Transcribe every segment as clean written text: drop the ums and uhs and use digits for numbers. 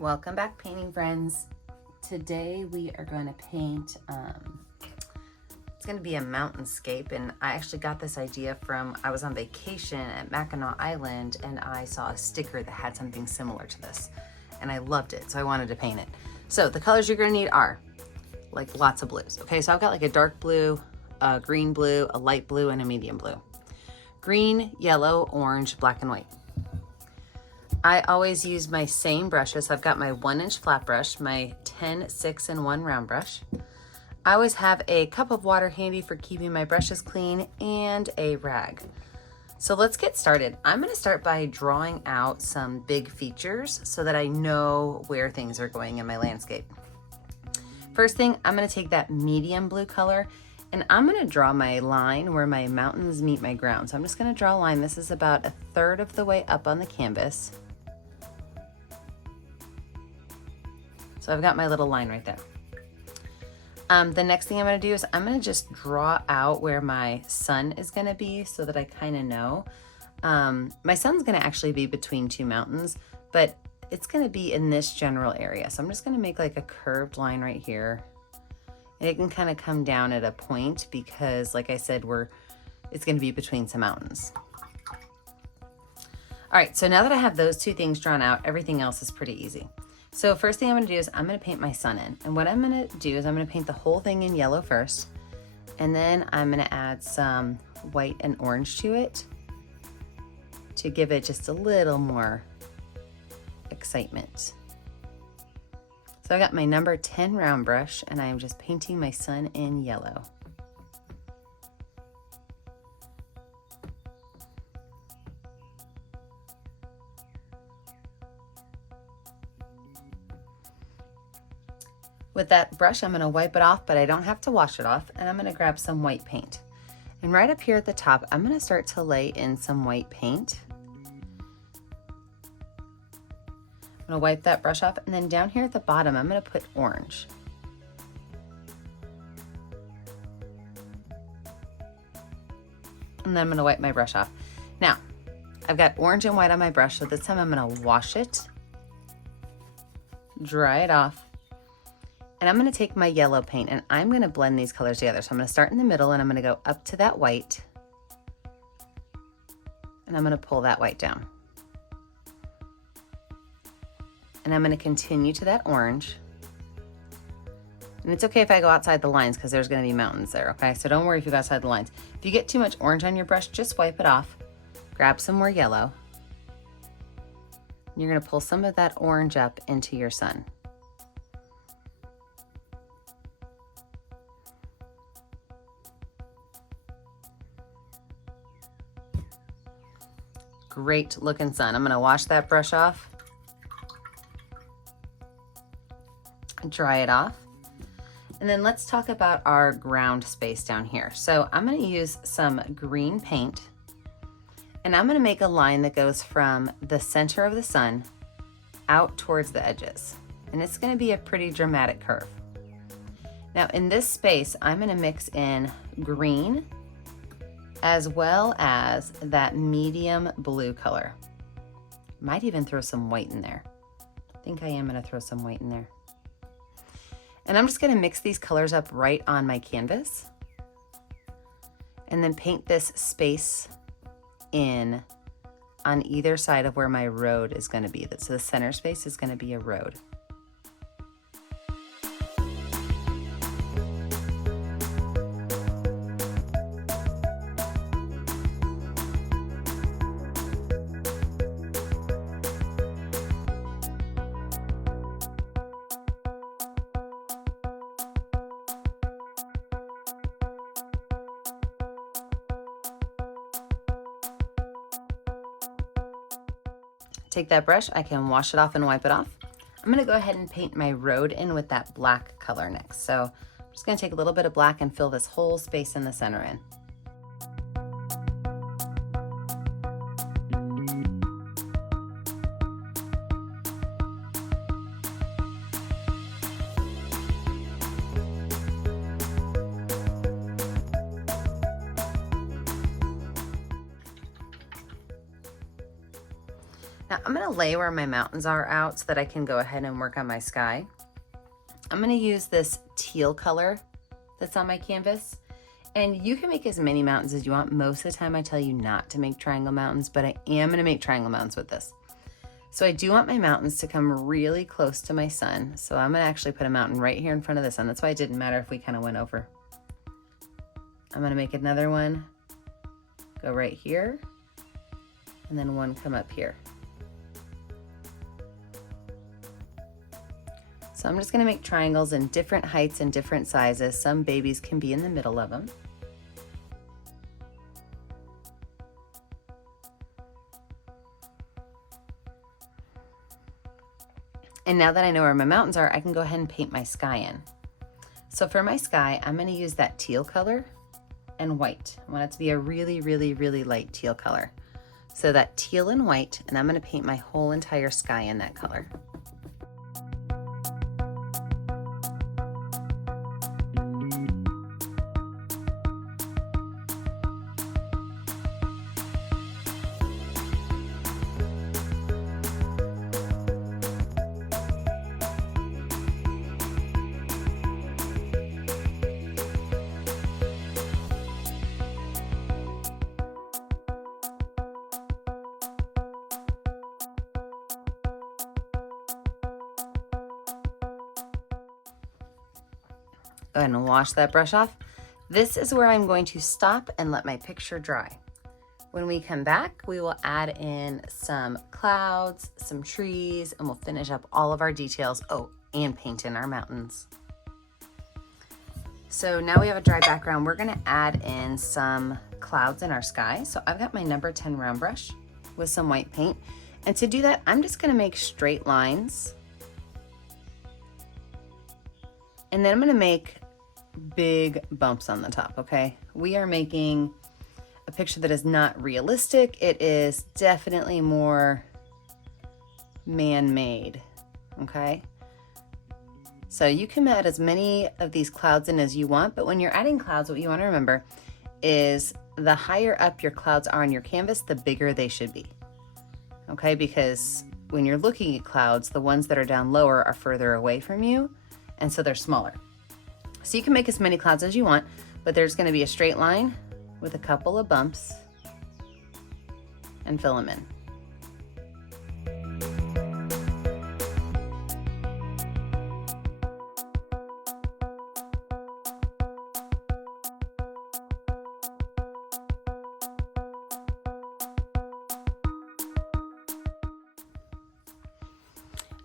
Welcome back, painting friends. Today we are going to paint, it's going to be a mountainscape, and I actually got this idea from, I was on vacation at Mackinac Island and I saw a sticker that had something similar to this and I loved it, so I wanted to paint it. So the colors you're going to need are like lots of blues. Okay, so I've got like a dark blue, a green blue, a light blue, and a medium blue. Green, yellow, orange, black, and white. I always use my same brushes. I've got my 1-inch flat brush, my 10, 6, and 1 round brush. I always have a cup of water handy for keeping my brushes clean and a rag. So let's get started. I'm gonna start by drawing out some big features so that I know where things are going in my landscape. First thing, I'm gonna take that medium blue color and I'm gonna draw my line where my mountains meet my ground. So I'm just gonna draw a line. This is about 1/3 of the way up on the canvas. So I've got my little line right there. The next thing I'm gonna do is I'm gonna just draw out where my sun is gonna be so that I kind of know. My sun's gonna actually be between two mountains, but it's gonna be in this general area. So I'm just gonna make like a curved line right here. And it can kind of come down at a point because, like I said, it's gonna be between some mountains. All right, so now that I have those two things drawn out, everything else is pretty easy. So first thing I'm gonna do is I'm gonna paint my sun in. And what I'm gonna do is I'm gonna paint the whole thing in yellow first, and then I'm gonna add some white and orange to it to give it just a little more excitement. So I got my number 10 round brush and I'm just painting my sun in yellow. With that brush, I'm gonna wipe it off, but I don't have to wash it off, and I'm gonna grab some white paint. And right up here at the top, I'm gonna start to lay in some white paint. I'm gonna wipe that brush off, and then down here at the bottom, I'm gonna put orange. And then I'm gonna wipe my brush off. Now, I've got orange and white on my brush, so this time I'm gonna wash it, dry it off, and I'm gonna take my yellow paint and I'm gonna blend these colors together. So I'm gonna start in the middle and I'm gonna go up to that white, and I'm gonna pull that white down. And I'm gonna continue to that orange. And it's okay if I go outside the lines because there's gonna be mountains there, okay? So don't worry if you go outside the lines. If you get too much orange on your brush, just wipe it off, grab some more yellow. And you're gonna pull some of that orange up into your sun. Great looking sun. I'm gonna wash that brush off, dry it off, and then let's talk about our ground space down here. So I'm gonna use some green paint, and I'm gonna make a line that goes from the center of the sun out towards the edges. And it's gonna be a pretty dramatic curve. Now in this space, I'm gonna mix in green as well as that medium blue color. Might even throw some white in there. I think I am gonna throw some white in there. And I'm just gonna mix these colors up right on my canvas and then paint this space in on either side of where my road is gonna be. So the center space is gonna be a road. Take that brush, I can wash it off and wipe it off. I'm gonna go ahead and paint my road in with that black color next. So I'm just gonna take a little bit of black and fill this whole space in the center in. Now I'm gonna lay where my mountains are out so that I can go ahead and work on my sky. I'm gonna use this teal color that's on my canvas. And you can make as many mountains as you want. Most of the time I tell you not to make triangle mountains, but I am gonna make triangle mountains with this. So I do want my mountains to come really close to my sun. So I'm gonna actually put a mountain right here in front of the sun. That's why it didn't matter if we kind of went over. I'm gonna make another one, go right here, and then one come up here. So I'm just gonna make triangles in different heights and different sizes. Some babies can be in the middle of them. And now that I know where my mountains are, I can go ahead and paint my sky in. So for my sky, I'm gonna use that teal color and white. I want it to be a really, really, really light teal color. So that teal and white, and I'm gonna paint my whole entire sky in that color. Go ahead and wash that brush off. This is where I'm going to stop and let my picture dry. When we come back, we will add in some clouds, some trees, and we'll finish up all of our details. Oh, and paint in our mountains. So now we have a dry background. We're gonna add in some clouds in our sky. So I've got my number 10 round brush with some white paint. And to do that, I'm just gonna make straight lines. And then I'm gonna make big bumps on the top, okay? We are making a picture that is not realistic. It is definitely more man-made, okay? So you can add as many of these clouds in as you want, but when you're adding clouds, what you wanna remember is the higher up your clouds are on your canvas, the bigger they should be, okay? Because when you're looking at clouds, the ones that are down lower are further away from you, and so they're smaller. So you can make as many clouds as you want, but there's gonna be a straight line with a couple of bumps and fill them in.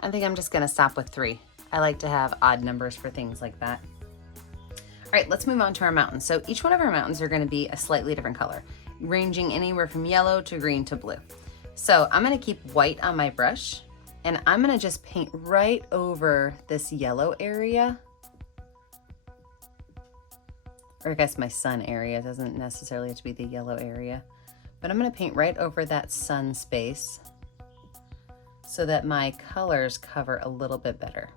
I think I'm just gonna stop with 3. I like to have odd numbers for things like that. All right, let's move on to our mountains. So each one of our mountains are gonna be a slightly different color, ranging anywhere from yellow to green to blue. So I'm gonna keep white on my brush, and I'm gonna just paint right over this yellow area. Or I guess my sun area, it doesn't necessarily have to be the yellow area. But I'm gonna paint right over that sun space so that my colors cover a little bit better.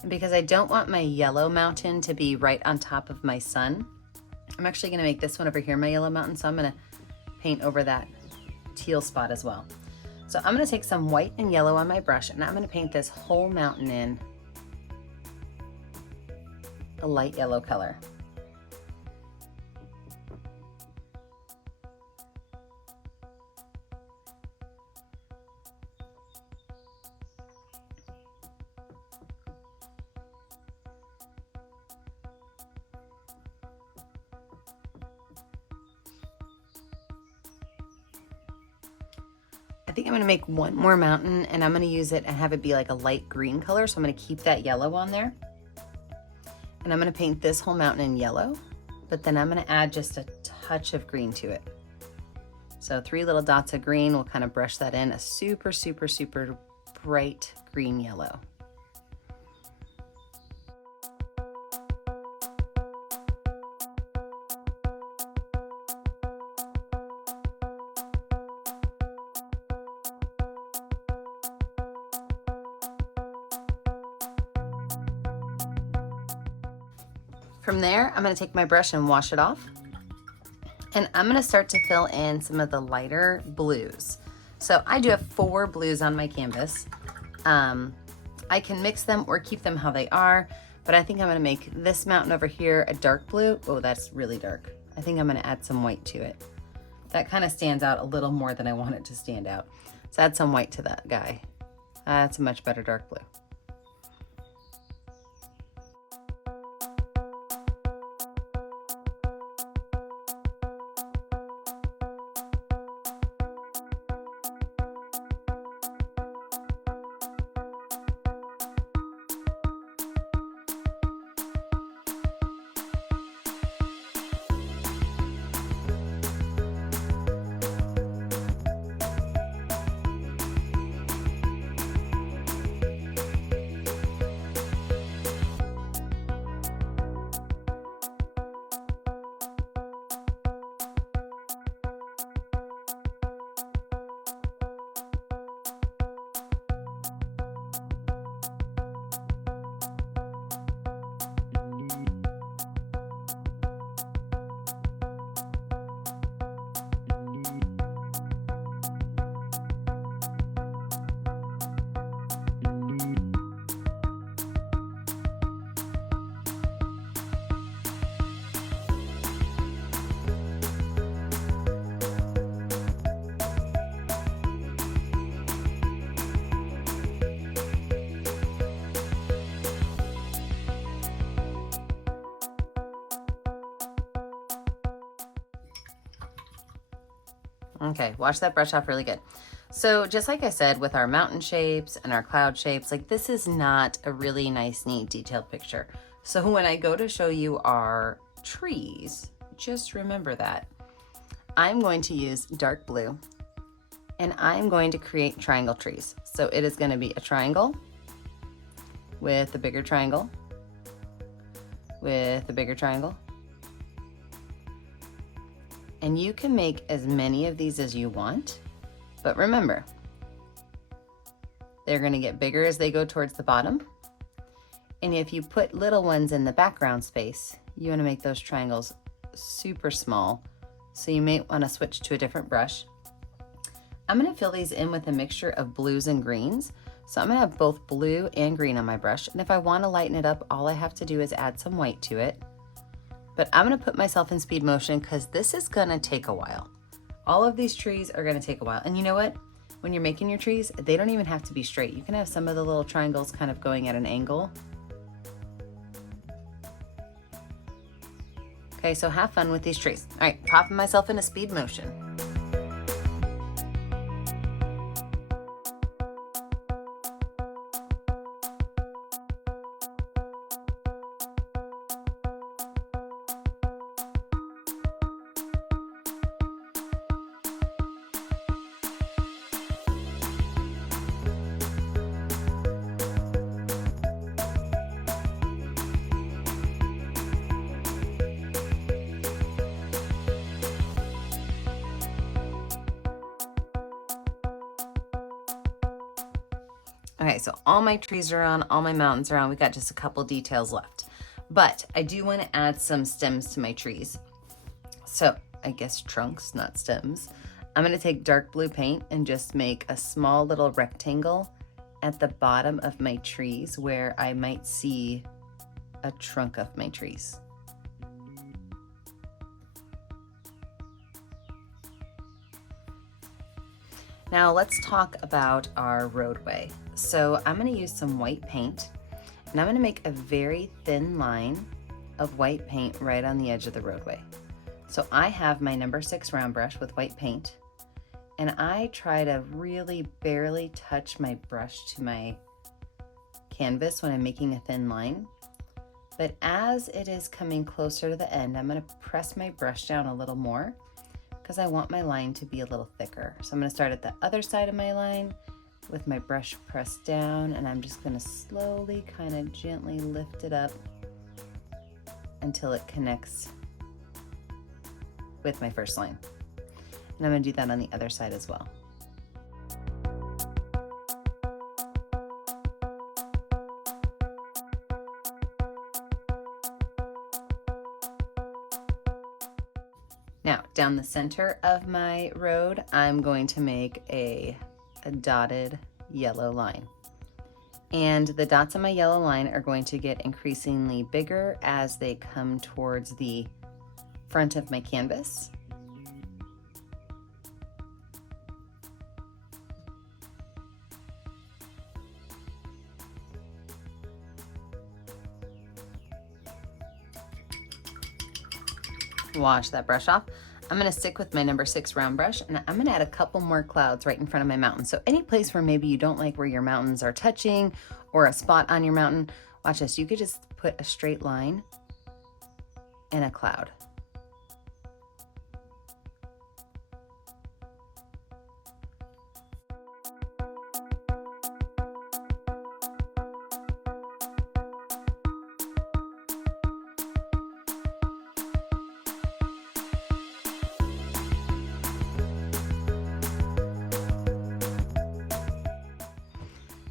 And because I don't want my yellow mountain to be right on top of my sun, I'm actually gonna make this one over here my yellow mountain, so I'm gonna paint over that teal spot as well. So I'm gonna take some white and yellow on my brush, and I'm gonna paint this whole mountain in a light yellow color. I think I'm gonna make one more mountain, and I'm gonna use it and have it be like a light green color. So I'm gonna keep that yellow on there. And I'm gonna paint this whole mountain in yellow, but then I'm gonna add just a touch of green to it. So 3 little dots of green, we'll kind of brush that in, a super, super, super bright green yellow. From there, I'm gonna take my brush and wash it off. And I'm gonna start to fill in some of the lighter blues. So I do have 4 blues on my canvas. I can mix them or keep them how they are, but I think I'm gonna make this mountain over here a dark blue. Oh, that's really dark. I think I'm gonna add some white to it. That kind of stands out a little more than I want it to stand out. So add some white to that guy. That's a much better dark blue. Okay, wash that brush off really good. So just like I said, with our mountain shapes and our cloud shapes, like this is not a really nice, neat, detailed picture. So when I go to show you our trees, just remember that. I'm going to use dark blue and I'm going to create triangle trees. So it is going to be a triangle with a bigger triangle with a bigger triangle. And you can make as many of these as you want, but remember, they're gonna get bigger as they go towards the bottom. And if you put little ones in the background space, you wanna make those triangles super small. So you may wanna switch to a different brush. I'm gonna fill these in with a mixture of blues and greens. So I'm gonna have both blue and green on my brush. And if I wanna lighten it up, all I have to do is add some white to it. But I'm gonna put myself in speed motion because this is gonna take a while. All of these trees are gonna take a while. And you know what? When you're making your trees, they don't even have to be straight. You can have some of the little triangles kind of going at an angle. Okay, so have fun with these trees. All right, popping myself into speed motion. Okay, so all my trees are on, all my mountains are on. We got just a couple details left. But I do want to add some stems to my trees. So I guess trunks, not stems. I'm going to take dark blue paint and just make a small little rectangle at the bottom of my trees where I might see a trunk of my trees. Now let's talk about our roadway. So I'm gonna use some white paint and I'm gonna make a very thin line of white paint right on the edge of the roadway. So I have my number 6 round brush with white paint and I try to really barely touch my brush to my canvas when I'm making a thin line. But as it is coming closer to the end, I'm gonna press my brush down a little more because I want my line to be a little thicker. So I'm gonna start at the other side of my line with my brush pressed down, and I'm just gonna slowly kind of gently lift it up until it connects with my first line. And I'm gonna do that on the other side as well. Now, down the center of my road, I'm going to make a dotted yellow line. And the dots on my yellow line are going to get increasingly bigger as they come towards the front of my canvas. Wash that brush off. I'm going to stick with my number 6 round brush, and I'm going to add a couple more clouds right in front of my mountain. So any place where maybe you don't like where your mountains are touching or a spot on your mountain, watch this. You could just put a straight line and a cloud.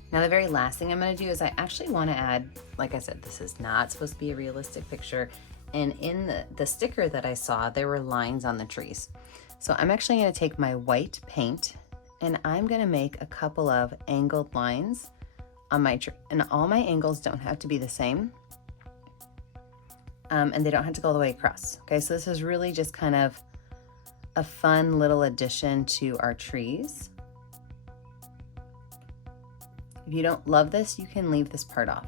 Now the very last thing I'm going to do is I actually want to add, like I said, this is not supposed to be a realistic picture. And in the sticker that I saw, there were lines on the trees. So I'm actually going to take my white paint and I'm going to make a couple of angled lines on my tree. And all my angles don't have to be the same. And they don't have to go all the way across. Okay, so this is really just kind of a fun little addition to our trees. If you don't love this, you can leave this part off.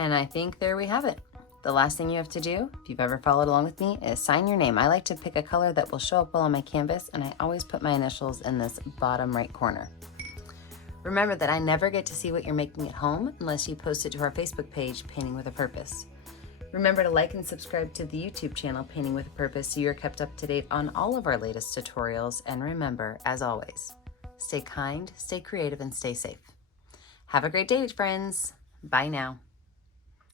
And I think there we have it. The last thing you have to do, if you've ever followed along with me, is sign your name. I like to pick a color that will show up well on my canvas, and I always put my initials in this bottom right corner. Remember that I never get to see what you're making at home unless you post it to our Facebook page, Painting with a Purpose. Remember to like and subscribe to the YouTube channel, Painting with a Purpose, so you're kept up to date on all of our latest tutorials. And remember, as always, stay kind, stay creative, and stay safe. Have a great day, friends. Bye now.